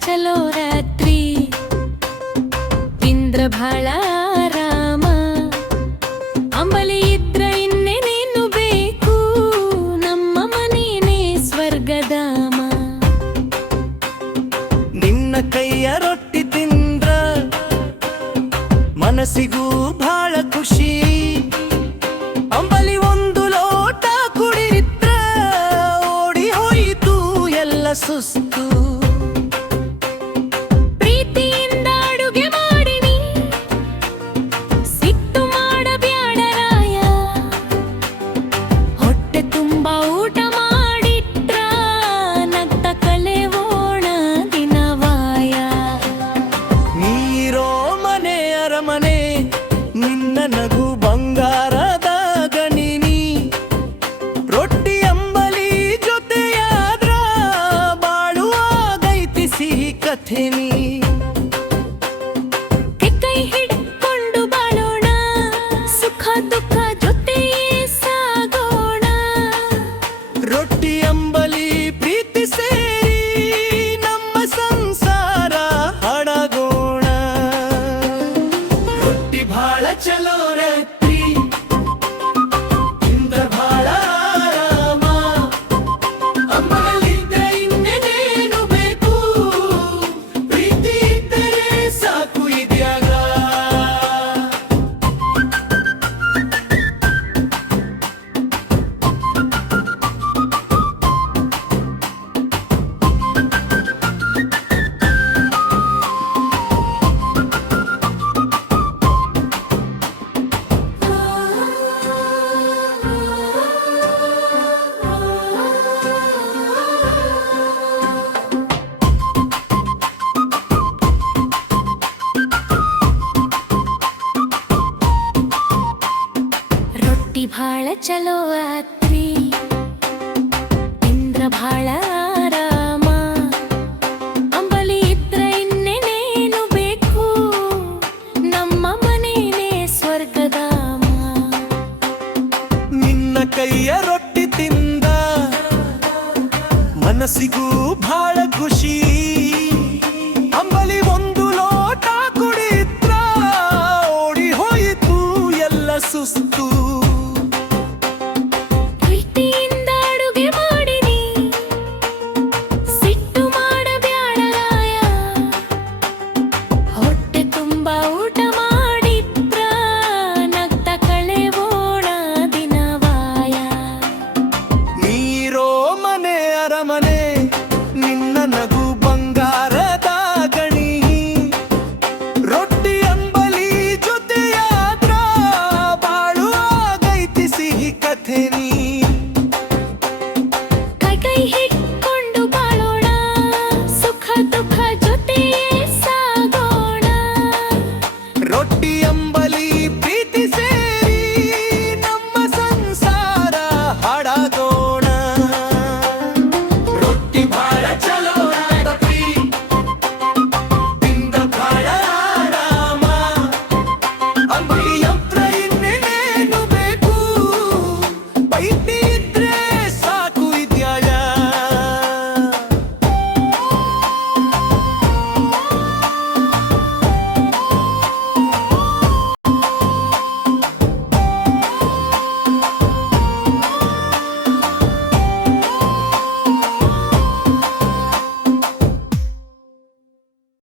ಚಲೋ ರಾತ್ರಿ ಇಂದ್ರ ಭಾಳ ಆರಾಮ ಅಂಬಲಿ ಇದ್ರ ಇನ್ನೇನೇನು ಬೇಕು ನಮ್ಮ ಮನೇನೆ ಸ್ವರ್ಗಧಾಮ ನಿನ್ನ ಕೈಯ ರೊಟ್ಟಿ ತಿಂದ್ರ ಮನಸ್ಸಿಗೂ ಭಾಳ ಖುಷಿ ಅಂಬಲಿ ಒಂದು ಲೋಟ ಕುಡಿದ್ರ ಓಡಿ ಹೋಯಿತು ಎಲ್ಲ ಸುಸ್ತು ಪ್ರೀತಿಯಿಂದ ಅಡುಗೆ ಮಾಡಿನಿ ಸಿಟ್ಟು ಮಾಡಬ್ಯಾಡ ರಾಯ ಹೊಟ್ಟೆ ತುಂಬ ಊಟ ಮಾಡಿಟ್ರ ನಗ್ತ ಕಳೆವೋಣ ದಿನವಾಯ ನೀರೋ ಮನೆ ಅರಮನೆ ನಿನ್ನ ನಗು ಬಂಗಾರದ ಗಣಿನಿ ರೊಟ್ಟಿ ಅಂಬಲಿ ಜೊತೆಯಾದ್ರ ಬಾಳುವಾಗೈತಿ ಸಿಹಿ ಕಥೆನಿ ಕೈ ಹಿಡ್ಕೊಂಡು ಬಾಳೋಣ ಸುಖ ದುಃಖ ಜೊತೆಯೇ ಸಾಗೋಣ ರೊಟ್ಟಿ ಅಂಬಲಿ ಪ್ರೀತಿ ಸೇರಿ ನಮ್ಮ ಸಂಸಾರ ಹಡಗೋಣ ರೊಟ್ಟಿ ಭಾಳ ಚಲೋ ರಾತ್ರಿ ಇಂದ್ರ ಭಾಳ ಆರಾಮ ಅಂಬಲಿದ್ರೆ ಇನ್ನೇನೇನು ಬೇಕು ಪ್ರೀತಿ ಇದ್ದರೆ ಸಾಕು ಇದ್ಯಾಗ ರೊಟ್ಟಿ ಭಾಳ ಚಲೋ ಆತ್ರಿ ಇಂದ್ರ ಭಾಳ ಆರಾಮ ಅಂಬಲಿ ಇದ್ರ ಇನ್ನೇನೇನು ಬೇಕು ನಮ್ಮ ಮನೇನೆ ಸ್ವರ್ಗಧಾಮ ನಿನ್ನ ಕೈಯ ರೊಟ್ಟಿ ತಿಂದ ಮನಸ್ಸಿಗೂ ಭಾಳ ಖುಷಿ ಅಂಬಲಿ ಒಂದು ಲೋಟ ಕುಡಿದ್ರ ಓಡಿ ಹೋಯಿತು ಎಲ್ಲ ಸುಸ್ತು ಪ್ರೀತಿಯಿಂದ ಅಡುಗೆ ಮಾಡಿನಿ ಸಿಟ್ಟು ಮಾಡಬ್ಯಾಡ ರಾಯ ಹೊಟ್ಟೆ ತುಂಬ ಊಟ ಮಾಡಿದ್ರ ನಗ್ತ ಕಳೆವೋಣ ದಿನವಾಯ ನೀರೋ ಮನೆ ಅರಮನೆ ನಿನ್ನ ನಗು ಬಂಗಾರದ ಗಣಿ ರೊಟ್ಟಿ ಅಂಬಲಿ ಜೊತೆಯಾದ್ರ ಬಾಳುವಾಗೈತಿ ಸಿಹಿ ಕಥೆನಿ